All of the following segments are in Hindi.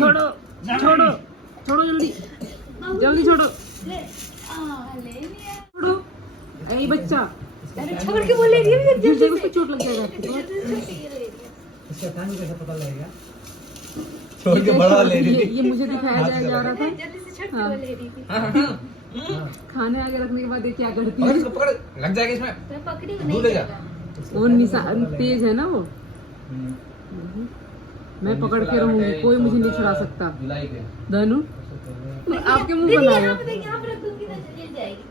छोड़ो छोड़ो छोड़ो जल्दी जल्दी छोड़ो छोड़ो ऐ बच्चा छोड़ के बोले रही है जल्दी उसको चोट लग जाएगा इसका टाइम कैसे पता लगेगा? छोड़ के बड़ा ले रही थी। ये मुझे दिखाया जा रहा था जल्दी से छोड़ के बोले रही थी। खाने आगे रखने के बाद ये क्या करती और है इसको पकड़, लग जाएगा इसमें। मैं पकड़ी दूर ले जा। वो निशान तेज है ना वो मैं पकड़ के रहूंगी कोई मुझे नहीं छुड़ा सकता जुलाई के। धनु आपके मुंह बना यहाँ है पे देख, यहाँ पे रख दूंगी तो जल जाएगी।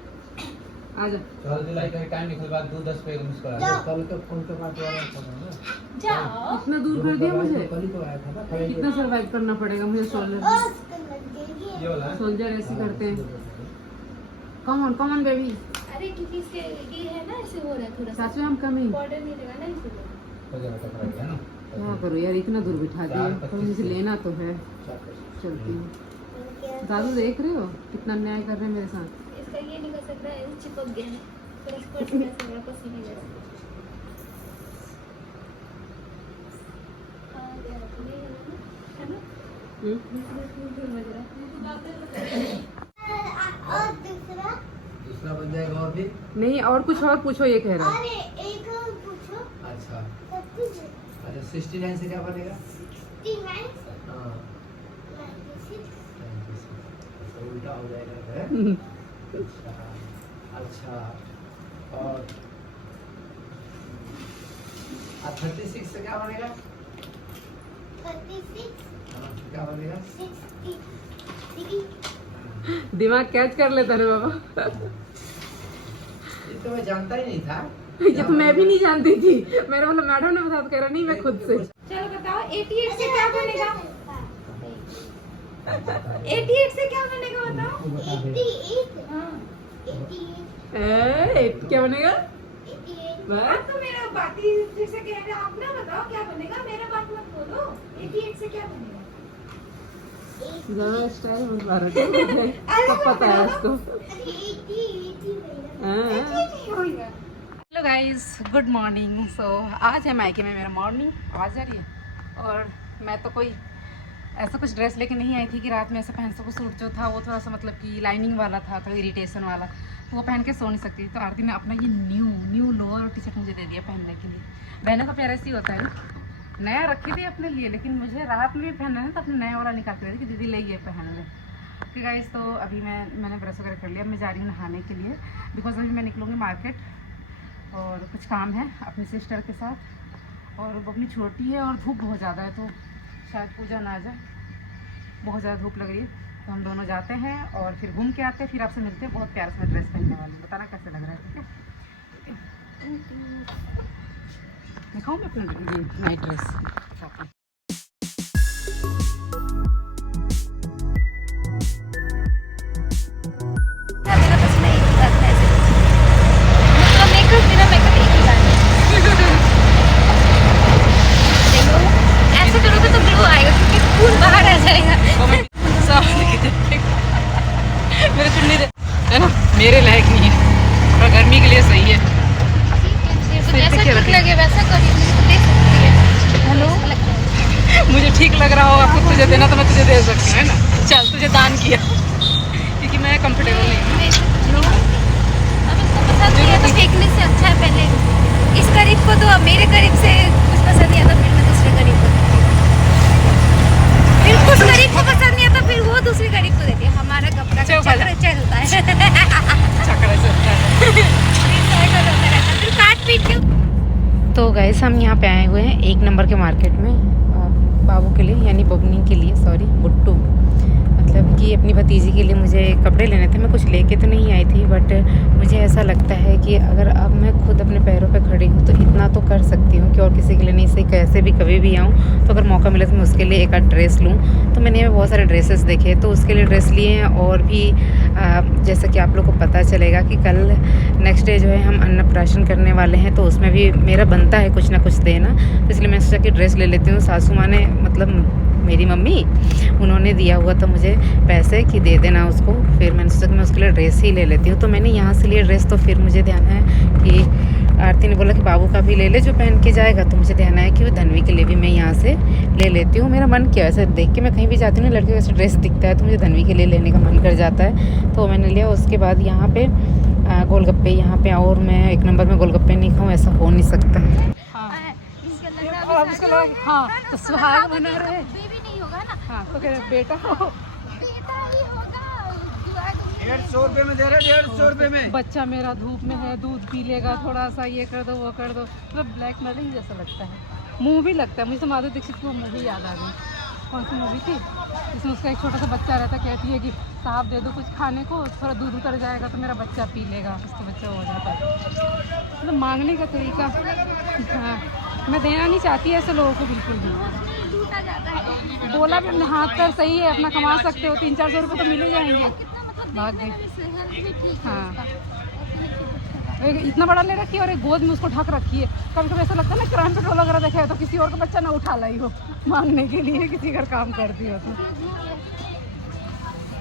आजा चल जुलाई का टाइम निकल बाद 2:10 पे मिस करा। कल के फोन पे बात वाला था। जाओ। इतना दूर कर दिया मुझे कल ही तो आया था ना। कितना सरवाइव करना पड़ेगा मुझे ये वाला। सोल्जर ऐसे करते हैं कम ऑन बेबी अरे क्योंकि इसके ये है ना ऐसे हो रहा है थोड़ा सा सासू हम कमिंग बॉर्डर नहीं लगा ना इसलिए। हो जाएगा तो करा ना। क्या करो यार इतना दूर बिठा दिया पर मुझे लेना तो है चलती हूँ दादू देख रहे हो कितना अन्याय कर रहे हैं मेरे साथ इसका ये नहीं कर सकता है चिपक गया है फिर इसको ऐसे वापस नहीं जा दूसरा बन जाएगा और भी। नहीं और कुछ और पूछो ये कह रहा है अरे एक और पूछो अच्छा सब कुछ अच्छा 69 से क्या बनेगा? 69 हाँ 96 तो उल्टा हो जाएगा है? अच्छा और 36 से क्या बनेगा? 36 हाँ, क्या बनेगा? 60 दिमाग कैच कर लेता है बाबा ये तो मैं जानता ही नहीं था। ये तो मैं भी नहीं जानती थी मेरे मतलब मैडम ने बता कह रहा नहीं मैं खुद से चलो बताओ 88 से क्या बनेगा 88 से क्या बनेगा बताओ 88 हाँ 88 क्या बनेगा 88 आप तो मेरा बाती जैसे कह रहे हो आप ना बताओ क्या बनेगा मेरा बात मत बोलो 88 से क्या बनेगा ज़रा स्टाइल में बारह सब पता है उसको अरे 80 hello guys good morning so आज है मायके में मेरा मॉर्निंग आवाज़ आ रही है और मैं तो कोई ऐसा कुछ ड्रेस लेके नहीं आई थी कि रात में ऐसा पहन सकूँ सूट जो था वो थोड़ा सा मतलब कि लाइनिंग वाला था तो इरिटेशन वाला तो वो पहन के सो नहीं सकती तो आरती ने अपना ये न्यू लोअर और टी शर्ट मुझे दे दिया पहनने के लिए बहनों का प्यार ऐसी होता है नया रखी थी अपने लिए लेकिन मुझे रात में भी पहनना है तो अपने नया वाला निकाल के दे दी कि दीदी ले ये पहन ले ठीक है गाइस तो अभी मैंने ब्रश वगैरह कर लिया मैं जा रही हूँ नहाने के लिए बिकॉज अभी मैं निकलूँगी मार्केट और कुछ काम है अपनी सिस्टर के साथ और वो अपनी छोटी है और धूप बहुत ज़्यादा है तो शायद पूजा ना आ जाए बहुत ज़्यादा धूप लग रही है तो हम दोनों जाते हैं और फिर घूम के आते हैं फिर आपसे मिलते हैं बहुत प्यार से मैं ड्रेस पहनने वाली हूँ बताना कैसे लग रहा है ठीक है दिखाऊँ मैं अपनी नाइट ड्रेस ऐसे करोगे तो ग्लो आएगा क्योंकि खून बाहर आ जाएगा मेरे चुन्नी है ना मेरे लायक नहीं है और गर्मी के लिए सही है जैसा ठीक लगे वैसा करिए दे सकती है हेलो मुझे ठीक लग रहा हो आपको तुझे देना तो मैं तुझे दे सकती हूँ है ना चल तुझे दान किया क्योंकि मैं कंफर्टेबल नहीं हूँ अब इसको पसंद नहीं है तो फेंकने से अच्छा है पहले इस गरीब को तो मेरे गरीब से कुछ पसंद नहीं आता फिर मैं दूसरे गरीब को फिर कुछ गरीब को पसंद नहीं आता फिर वो दूसरे गरीब को देती है हमारा कपड़ा का चक्र चलता है चक्कर चलता है फिर काट पीट के तो गाइस हम यहाँ पे आए हुए हैं 1 नंबर के मार्केट में बाबू के लिए यानी बबनी के लिए सॉरी बुट्टू मतलब कि अपनी भतीजी के लिए मुझे कपड़े लेने थे मैं कुछ लेके तो नहीं आई थी बट मुझे ऐसा लगता है कि अगर अब मैं खुद अपने पैरों पे खड़ी हूँ तो इतना तो कर सकती हूँ कि और किसी के लिए नहीं सही कैसे भी कभी भी आऊँ तो अगर मौका मिले तो मैं उसके लिए एक आध ड्रेस लूँ तो मैंने बहुत सारे ड्रेसेस देखे, तो उसके लिए ड्रेस लिए हैं। और भी जैसा कि आप लोग को पता चलेगा कि कल नेक्स्ट डे जो है हम अन्नप्राशन करने वाले हैं, तो उसमें भी मेरा बनता है कुछ ना कुछ देना, तो इसलिए मैं सोचा कि ड्रेस ले लेती हूँ। सासू माँ ने, मतलब मेरी मम्मी, उन्होंने दिया हुआ था मुझे पैसे कि दे देना उसको, फिर मैंने सोचा कि मैं उसके लिए ड्रेस ही ले लेती हूँ। तो मैंने यहाँ से लिए ड्रेस, तो फिर मुझे ध्यान है कि आरती ने बोला कि बाबू का भी ले ले जो पहन के जाएगा, तो मुझे ध्यान है कि वो धनवी के लिए भी मैं यहाँ से ले लेती हूँ। मेरा मन क्या है, ऐसे देख के मैं कहीं भी जाती हूँ ना, लड़के वैसे ड्रेस दिखता है तो मुझे धनवी के लिए लेने का मन कर जाता है, तो मैंने लिया। उसके बाद यहाँ पे गोलगप्पे यहाँ पे, और मैं 1 नंबर में गोलगप्पे नहीं खाऊँ, ऐसा हो नहीं सकता। हाँ, तो सुहाग बना रहे, बेबी नहीं होगा ना, हाँ तो कह रहे बेटा हो, बेटा ही होगा। दुआ दूंगी। 150 रुपये में दे रहे, 150 रुपये में। बच्चा मेरा धूप में है, दूध पी लेगा, थोड़ा सा ये कर दो वो कर दो, मतलब ब्लैक मेलिंग जैसा लगता है, मुंह भी लगता है मुझे। तो माधुरी दीक्षित की वो मूवी याद आ गई, कौन सी मूवी थी जिसमें उसका एक छोटा सा बच्चा रहता, कहती है कि साहब दे दो कुछ खाने को, थोड़ा दूध उतर जाएगा तो मेरा बच्चा पी लेगा, उसका बच्चा हो जाता है। मतलब मांगने का तरीका, हाँ मैं देना नहीं चाहती ऐसे लोगों को बिल्कुल भी। दूध आ जाता है। बोला भी अपने हाथ पर सही है, अपना कमा सकते हो, 300-400 रुपये तो मिल ही जाएंगे। कितना मतलब भाग देखने गई। में भी सेहत भी ठीक है हाँ। उसका। ऐसे नहीं कि कुछ होगा। एक इतना बड़ा ले रखी है और एक गोद में उसको ढक रखी है। कभी कभी ऐसा लगता है ना, क्राइम पेट्रोल वगैरह देखा है तो किसी और का बच्चा ना उठा लाई हो मांगने के लिए, किसी का काम करती हो तो।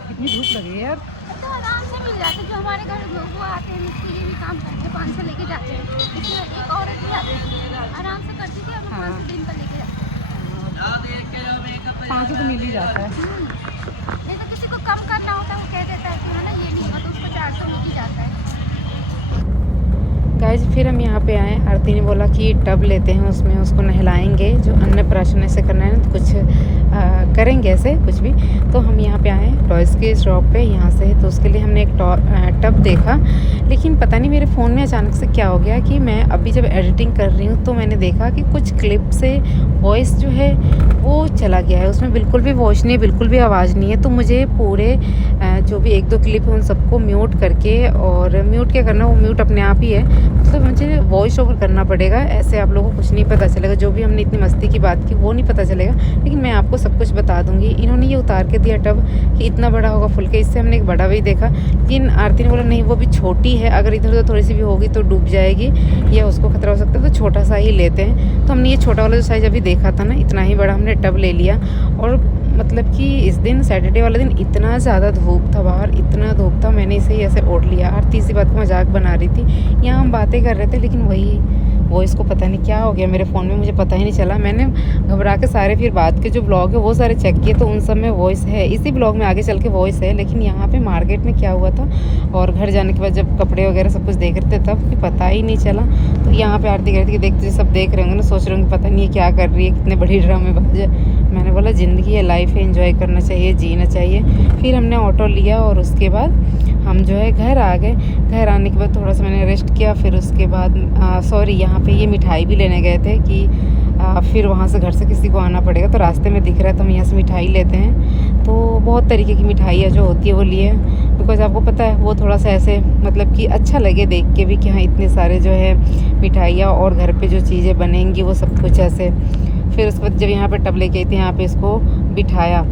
कितनी धूप लगी है यार। तो आराम से मिल जाते, जो हमारे घर लोग वो आते हैं मिस्त्री, ये भी काम करके 500 लेके जाते हैं। इसमें एक औरत भी आती है, आराम से करती थी, अब 500 दिन का लेके जाते हैं। 500 तो मिल ही जाता है। नहीं तो किसी को कम करना होता है, वो कह देता है कि है ना ये नहीं होगा, तो उसको 400 मिल ही जाता है। गाइस फिर हम यहाँ पे आए, आरती ने बोला कि टब लेते हैं, उसमें उसको नहलाएंगे, जो अन्नप्राशन ऐसे करना है ना, तो कुछ करेंगे ऐसे कुछ भी। तो हम यहाँ पे आए टॉयज़ के शॉप पे यहाँ से, तो उसके लिए हमने एक टब देखा, लेकिन पता नहीं मेरे फ़ोन में अचानक से क्या हो गया कि मैं अभी जब एडिटिंग कर रही हूँ तो मैंने देखा कि कुछ क्लिप से वॉइस जो है वो चला गया है, उसमें बिल्कुल भी वॉइस नहीं है, बिल्कुल भी आवाज़ नहीं है। तो मुझे पूरे जो भी 1-2 क्लिप है उन सबको म्यूट करके, और म्यूट क्या करना, वो म्यूट अपने आप ही है, तो मुझे वॉइस ओवर करना पड़ेगा, ऐसे आप लोगों को कुछ नहीं पता चलेगा। जो भी हमने इतनी मस्ती की बात की वो नहीं पता चलेगा, लेकिन मैं आपको सब कुछ बता दूंगी। इन्होंने ये उतार के दिया टब कि इतना बड़ा होगा फुल के, इससे हमने एक बड़ा भी देखा, लेकिन आरती ने बोला नहीं वो भी छोटी है, अगर इधर उधर थोड़ी सी भी होगी तो डूब जाएगी या उसको खतरा हो सकता है, तो छोटा सा ही लेते हैं। तो हमने ये छोटा वाला जो साइज़ अभी देखा था ना, इतना ही बड़ा हमने टब ले लिया। और मतलब कि इस दिन सैटरडे वाले दिन इतना ज़्यादा धूप था बाहर, इतना धूप था, मैंने इसे ही ऐसे ओढ़ लिया। आरती इसी बात का मजाक बना रही थी, यहाँ हम बातें कर रहे थे, लेकिन वही वॉइस को पता नहीं क्या हो गया मेरे फ़ोन में, मुझे पता ही नहीं चला। मैंने घबरा के सारे फिर बाद के जो ब्लॉग है वो सारे चेक किए, तो उन सब में वॉइस है, इसी ब्लॉग में आगे चल के वॉइस है। लेकिन यहाँ पे मार्केट में क्या हुआ था और घर जाने के बाद जब कपड़े वगैरह सब कुछ देख रहे थे तब कि पता ही नहीं चला। तो यहाँ पे आरती कह रही थी कि देखते सब देख रहे होंगे ना, सोच रहे होंगे पता नहीं है क्या कर रही है, कितने बड़ी ड्रामेबाज है। मैंने बोला ज़िंदगी है, लाइफ है, एंजॉय करना चाहिए, जीना चाहिए। फिर हमने ऑटो लिया और उसके बाद हम जो है घर आ गए। घर आने के बाद थोड़ा सा मैंने रेस्ट किया, फिर उसके बाद यहाँ पे ये मिठाई भी लेने गए थे कि फिर वहाँ से घर से किसी को आना पड़ेगा, तो रास्ते में दिख रहा है तो हम यहाँ से मिठाई लेते हैं। तो बहुत तरीके की मिठाइयाँ जो होती है वो लिए, बिकॉज आपको पता है वो थोड़ा सा ऐसे मतलब कि अच्छा लगे देख के भी कि हाँ इतने सारे जो है मिठाइयाँ और घर पे जो चीज़ें बनेंगी वो सब कुछ ऐसे। फिर उसके बाद जब यहाँ पे टब लेके आई थी, यहाँ पे इसको बिठाया,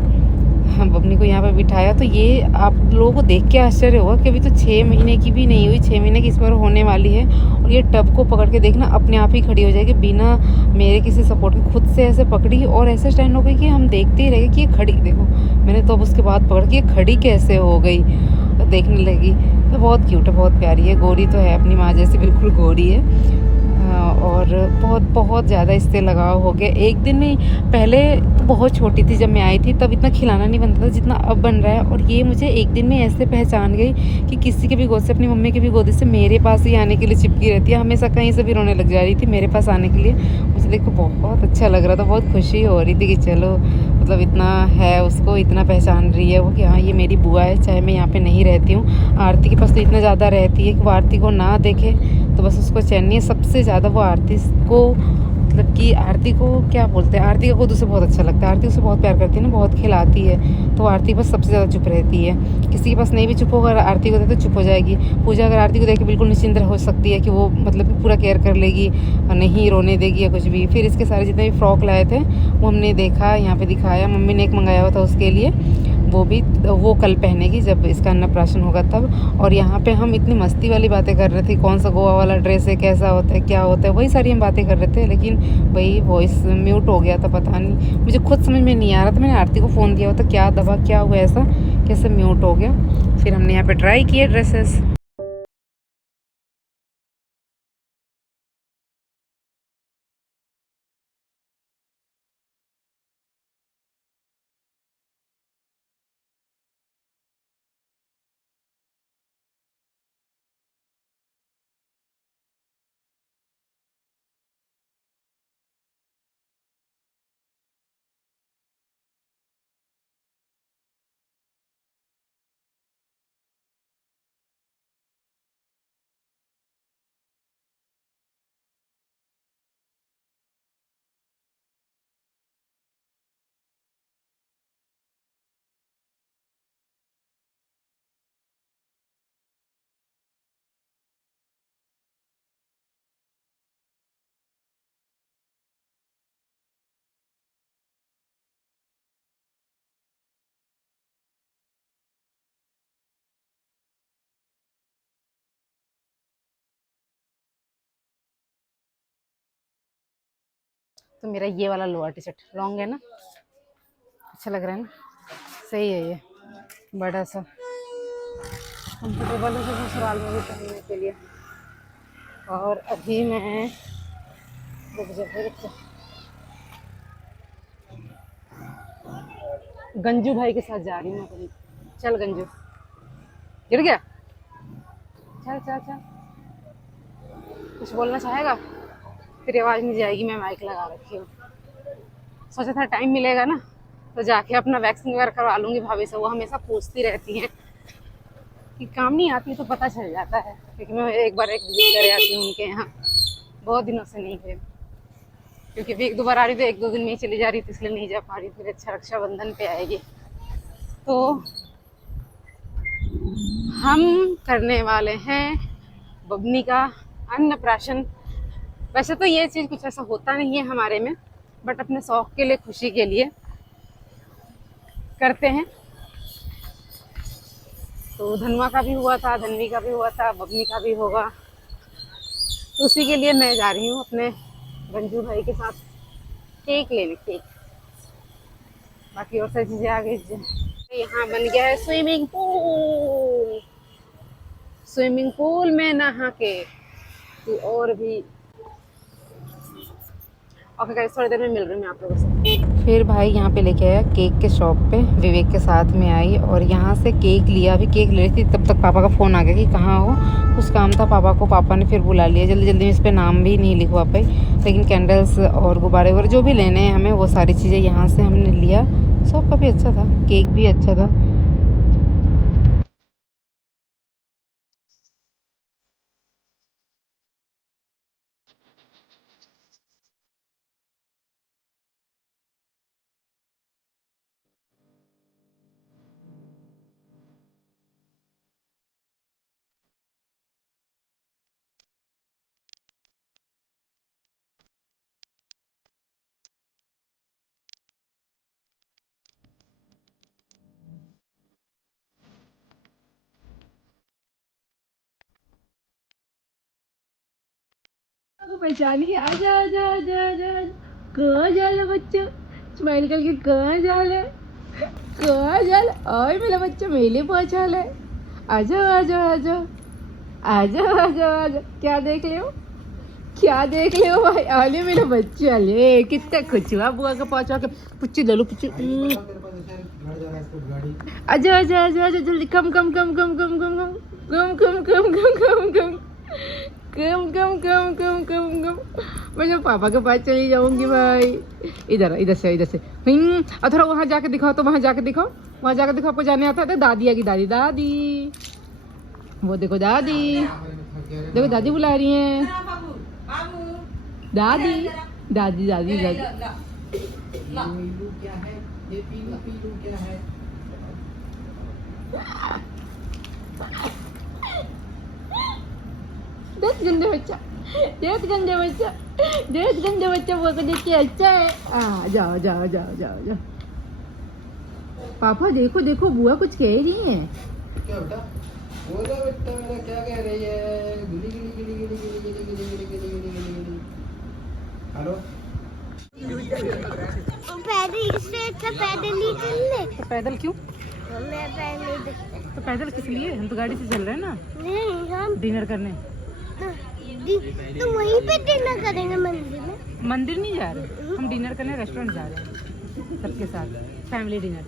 हम बबनी को यहाँ पे बिठाया, तो ये आप लोगों को देख के आश्चर्य होगा कि अभी तो 6 महीने की भी नहीं हुई, 6 महीने की इस बार होने वाली है। और ये टब को पकड़ के देखना अपने आप ही खड़ी हो जाएगी बिना मेरे किसी सपोर्ट के, खुद से ऐसे पकड़ी और ऐसे स्टैंड हो गई कि हम देखते ही रह गए कि ये खड़ी, देखो मैंने तो अब उसके बाद पकड़ के ये खड़ी कैसे हो गई, तो देखने लगी। तो बहुत क्यूट है, बहुत प्यारी है, गोरी तो है अपनी माँ जैसी, बिल्कुल गोरी है। और बहुत ज़्यादा इससे लगाव हो गया। एक दिन में पहले तो बहुत छोटी थी जब मैं आई थी, तब इतना खिलाना नहीं बनता था जितना अब बन रहा है। और ये मुझे एक दिन में ऐसे पहचान गई कि किसी के भी गोद से, अपनी मम्मी की भी गोदी से मेरे पास ही आने के लिए चिपकी रहती है, हमेशा कहीं से भी रोने लग जा रही थी मेरे पास आने के लिए। मुझे देखो बहुत अच्छा लग रहा था, बहुत खुशी हो रही थी कि चलो मतलब इतना है, उसको इतना पहचान रही है वो कि हाँ ये मेरी बुआ है, चाहे मैं यहाँ पे नहीं रहती हूँ। आरती के पास तो इतना ज़्यादा रहती है कि वो आरती को ना देखे तो बस उसको चैन नहीं है। सबसे ज़्यादा वो आरती को मतलब कि आरती को क्या बोलते हैं, आरती का खुद उसे बहुत अच्छा लगता है, आरती उसे बहुत प्यार करती है ना, बहुत खिलाती है, तो आरती बस सबसे ज़्यादा चुप रहती है। किसी के पास नहीं भी चुप होगा, अगर आरती को दे तो चुप हो जाएगी। पूजा अगर आरती को देख के बिल्कुल निश्चिंत हो सकती है कि वो मतलब कि पूरा केयर कर लेगी, नहीं रोने देगी या कुछ भी। फिर इसके सारे जितने भी फ्रॉक लाए थे वो हमने देखा, यहाँ पे दिखाया, मम्मी ने एक मंगाया हुआ था उसके लिए, वो कल पहनेगी जब इसका अन्नप्राशन होगा तब। और यहाँ पे हम इतनी मस्ती वाली बातें कर रहे थे, कौन सा गोवा वाला ड्रेस है, कैसा होता है, क्या होता है, वही सारी हम बातें कर रहे थे। लेकिन वही वॉइस म्यूट हो गया था, पता नहीं, मुझे खुद समझ में नहीं आ रहा था। मैंने आरती को फ़ोन किया हुआ था, क्या दबा, क्या हुआ, ऐसा कैसे म्यूट हो गया। फिर हमने यहाँ पे ट्राई किए ड्रेसेस। तो मेरा ये वाला लोअर टी शर्ट लॉन्ग है ना, अच्छा लग रहा है ना, सही है ये, बड़ा सा कंफर्टेबल है ससुराल में भी पहनने के लिए। और अभी मैं गंजू भाई के साथ जा रही हूँ अपनी। चल गंजू, गिर गया, चल चल चल, कुछ बोलना चाहेगा? तेरी आवाज़ नहीं जाएगी, मैं माइक लगा रखी हूँ। सोचा था टाइम मिलेगा ना तो जाके अपना वैक्सीन वगैरह करवा लूँगी भाभी से, वो हमेशा पूछती रहती हैं कि काम नहीं आती तो पता चल जाता है, क्योंकि मैं एक विजिट कर आती हूँ उनके यहाँ, बहुत दिनों से नहीं गए, क्योंकि अभी 1-2 बार आ रही थी, 1-2 दिन में ही चली जा रही थी, इसलिए नहीं जा पा रही थी। अच्छा, रक्षाबंधन पे आएगी तो हम करने वाले हैं बबनी का अन्नप्राशन। वैसे तो ये चीज़ कुछ ऐसा होता नहीं है हमारे में, बट अपने शौक के लिए, खुशी के लिए करते हैं। तो धनवा का भी हुआ था, धनवी का भी हुआ था, बबनी का भी होगा, तो उसी के लिए मैं जा रही हूँ अपने गंजू भाई के साथ केक लेने, केक, बाकी और सारी चीज़ें आगे। यहाँ बन गया है स्विमिंग पूल, स्विमिंग पूल में नहा के तू और भी। ओके गाइस, थोड़ी देर में मिल रही हूँ मैं आप लोगों से। फिर भाई यहाँ पे लेके आया केक के शॉप पे, विवेक के साथ में आई और यहाँ से केक लिया। अभी केक ले रही थी, तब तक पापा का फ़ोन आ गया कि कहाँ हो, कुछ काम था पापा को, पापा ने फिर बुला लिया। जल्दी जल्दी में इस पर नाम भी नहीं लिखवा पाई, लेकिन कैंडल्स और गुब्बारे वगैरह जो भी लेने हैं हमें, वो सारी चीज़ें यहाँ से हमने लिया। शॉप का भी अच्छा था, केक भी अच्छा था। पहचानी, आजा आजा आजा आजा, कहाँ जाला बच्चा, स्माइल करके कहाँ जाला, कहाँ जाला, और मेरा बच्चा मेले पहुँचा है, आजा आजा आजा आजा आजा आजा। क्या देख ले हो, क्या देख ले हो भाई, आले मेरा बच्चा, ले कितना कुछ हुआ, बुआ का पहुँचा के पुच्ची दलो पुच्ची, आजा आजा आजा आजा, जल्दी, कम कम कम कम कम कम कम कम कम कम कम कम कम कम कम कम कम कम। मैं जब पापा के पास चली जाऊंगी भाई। इधर इधर से और थोड़ा वहाँ जाके दिखाओ, तो वहाँ जाके दिखाओ, वहाँ जाके दिखाओ, आपको जाने आता है तो दादी आएगी, दादी दादी, वो देखो दादी, देखो दादी बुला रही हैं, दादी दादी दादी दादी पीलू क्या है, ये पीलू पीलू क्या है। देख गंदे बच्चा, देख गंदे बच्चा, देख गंदे बच्चा वो देख के अच्छा है। जाओ जाओ जाओ जाओ जाओ। पापा देखो देखो बुआ कुछ कह रही है। क्या बेटा, बोलो बेटा मेरा क्या कह रही है। गिली गिली गिली गिली गिली गिली गिली गिली गिली गिली गिली गिली। हेलो, पैदल इससे अच्छा पैदल ही चल ले। तो पैदल क्यों? मैं पैदल तो पैदल किस लिए? हम तो गाड़ी से चल रहे हैं ना नहीं, हम डिनर करने। तो वहीं पे डिनर करेंगे मंदिर में। मंदिर नहीं जा रहे हम, डिनर करने रेस्टोरेंट जा रहे हैं सबके साथ, फैमिली डिनर।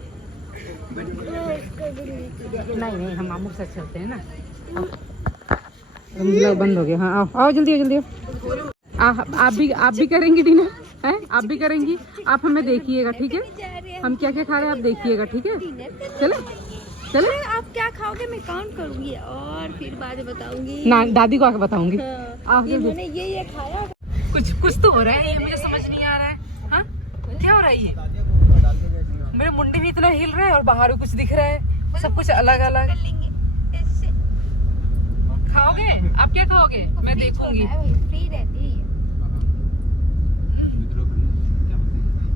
नहीं नहीं हम मामू के साथ चलते हैं ना। अब बंद हो गया। हाँ आओ आओ जल्दी आओ जल्दी आओ। आप भी करेंगी डिनर है? आप भी करेंगी? आप हमें देखिएगा ठीक है, हम क्या क्या खा रहे हैं आप देखिएगा ठीक है। चले चले। आप क्या खाओगे मैं काउंट करूंगी और फिर बाद में बताऊंगी। ना दादी को आके बताऊंगी। आओ जल्दी। इन्होंने ये खाया। कुछ कुछ तो हो रहा है, ये मुझे समझ नहीं आ रहा है। हाँ क्या हो रहा है ये? मेरे मुंडे भी इतना हिल रहा है और बाहर भी कुछ दिख रहा है, सब कुछ अलग अलग। खाओगे? आप क्या खाओगे? मैं देखूंगी। फ्री रहती है।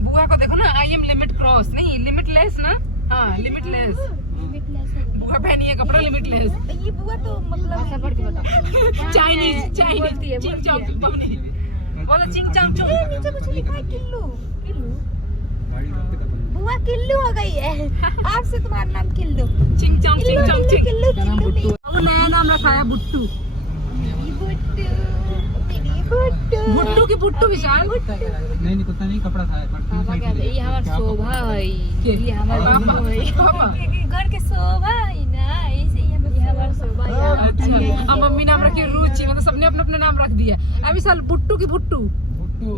बुआ को देखो ना, आई एम लिमिट क्रॉस नहीं लिमिटलेस ना। हाँ लिमिटलेस। बुआ पहनी है कपड़ा लिमिटलेस। ये बुआ तो मतलब चाइनीज चाइनीज चिंग चांग चुंग बोलो चिंग चांग चुंग। नीचे कुछ लिखा है किल्लू। बुआ किल्लू हो गई है। आपसे तुम्हारा नाम किल्लू। चिंग चांग चिंग चांग चिंग। किल्लू किल्लू। वो नया नाम रखा है बुट्टू। बुट्टू की बुट्टू विशाल। नहीं नहीं कुत्ता नहीं, कपड़ा था। ये हमारा शोभा है। ये हमारा घर के शोभा है ना, ऐसे ही हमारा शोभा है। अच्छा अब मम्मी नाम रखी रुचि, मतलब सबने अपने अपने नाम रख दिया। अभी साल बुट्टू की बुट्टू। बुट्टू,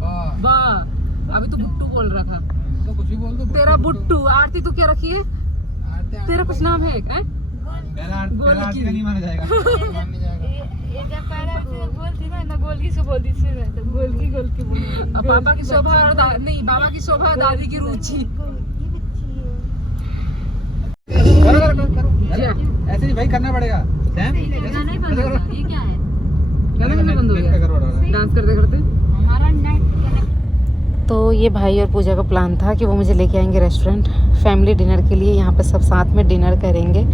वाह, वाह अभी तो बुट्टू बोल रहा था। तो कुछ भी बोल दो। तेरा बुट्टू। आरती तू क्या रखी है? तेरा कुछ नाम है क्या? पहला आरती का नहीं माना जाएगा। अब पापा की शोभा और नहीं बाबा की शोभा और दादी की रुचि। ऐसे नहीं भाई, करना पड़ेगा। गाना ही बंद हो गया। ये क्या है? गाना कैसे बंद हो गया? डांस करते करते। तो ये भाई और पूजा का प्लान था कि वो मुझे लेके आएंगे रेस्टोरेंट फैमिली डिनर के लिए। यहाँ पे सब साथ में डिनर करेंगे।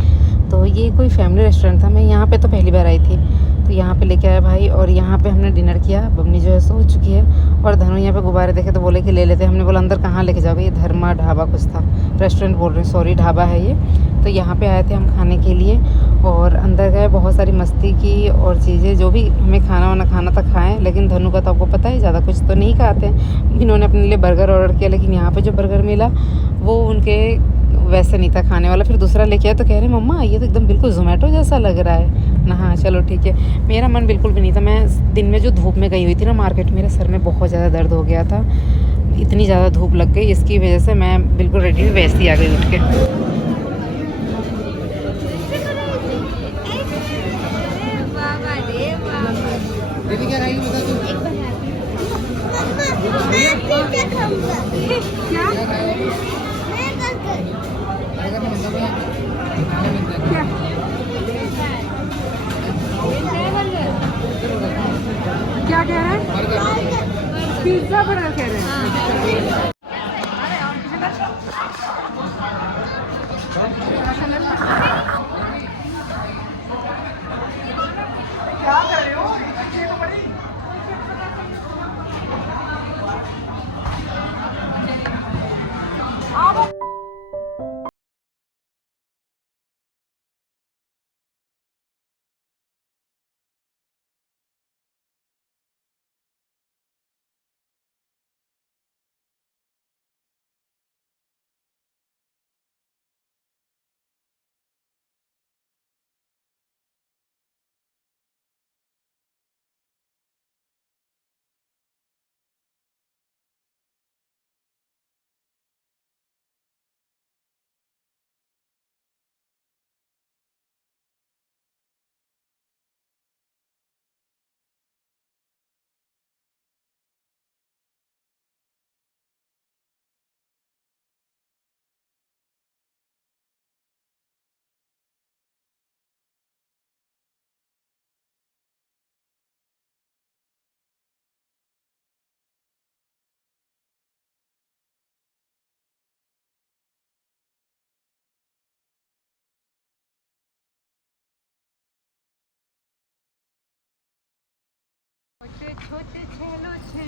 तो ये कोई फैमिली रेस्टोरेंट था, मैं यहाँ पे तो पहली बार आई थी। तो यहाँ पे लेके आया भाई और यहाँ पे हमने डिनर किया। बबनी जो है सो चुकी है और धनु यहाँ पे गुब्बारे देखे तो बोले कि ले लेते। हमने बोला अंदर कहाँ लेके जाओगे? ये धर्मा ढाबा कुछ था, रेस्टोरेंट बोल रहे हैं, सॉरी ढाबा है ये। तो यहाँ पे आए थे हम खाने के लिए और अंदर गए, बहुत सारी मस्ती की और चीज़ें जो भी हमें खाना वाना खाना था खाएँ। लेकिन धनु का तो आपको पता है ज़्यादा कुछ तो नहीं खाते हैं। इन्होंने अपने लिए बर्गर ऑर्डर किया, लेकिन यहाँ पे जो बर्गर मिला वो उनके वैसे नहीं था खाने वाला। फिर दूसरा लेके आया तो कह रहे मम्मा ये तो एकदम बिल्कुल जोमेटो जैसा लग रहा है ना। हाँ चलो ठीक है। मेरा मन बिल्कुल भी नहीं था। मैं दिन में जो धूप में गई हुई थी ना मार्केट, मेरे सर में बहुत ज़्यादा दर्द हो गया था, इतनी ज़्यादा धूप लग गई। इसकी वजह से मैं बिल्कुल रेडी हुई, वैसे ही आ गई उठ के। दीदी क्या खाएगी बता तू? मैं पिज्जा खाऊंगा। क्या मैं बर्गर। बर्गर में मिलता है। क्या कह रहे हैं? बर्गर। पिज्जा बर्गर कह रहे हैं। छोटे छेलो छे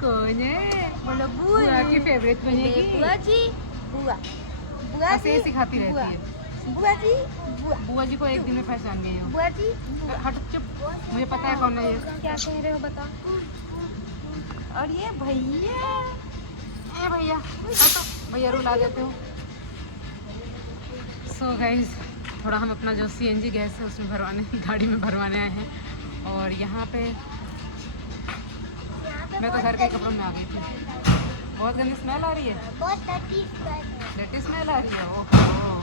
कौन है बोलो बुआ की फेवरेट बनेगी बुआ जी बुआ बुआ ऐसे ही सिखाती रहती है बुआ जी बुआ बुआ जी को एक दिन में पहचान गई हो बुआ जी हट चुप मुझे पता है कौन है ये क्या कह रहे हो बताओ। और ये भैया ए भैया हटो भैया रुला देते हो। सो गाइस थोड़ा हम अपना जो सीएनजी गैस है उसमें भरवाने गाड़ी में भरवाने आए हैं और यहाँ पे मैं तो घर के कपड़ों में आ गई थी। बहुत गंदी स्मेल आ रही है बहुत टटी है। लेटी स्मेल आ रही है ओहो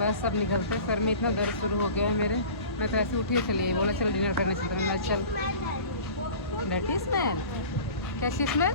बस सब निकलते सर में इतना दर्द शुरू हो गया है मेरे। मैं तो ऐसे उठी चलिए बोला चलो डिनर करने चलते हैं। मैं चल लेटी स्मेल कैसी स्मेल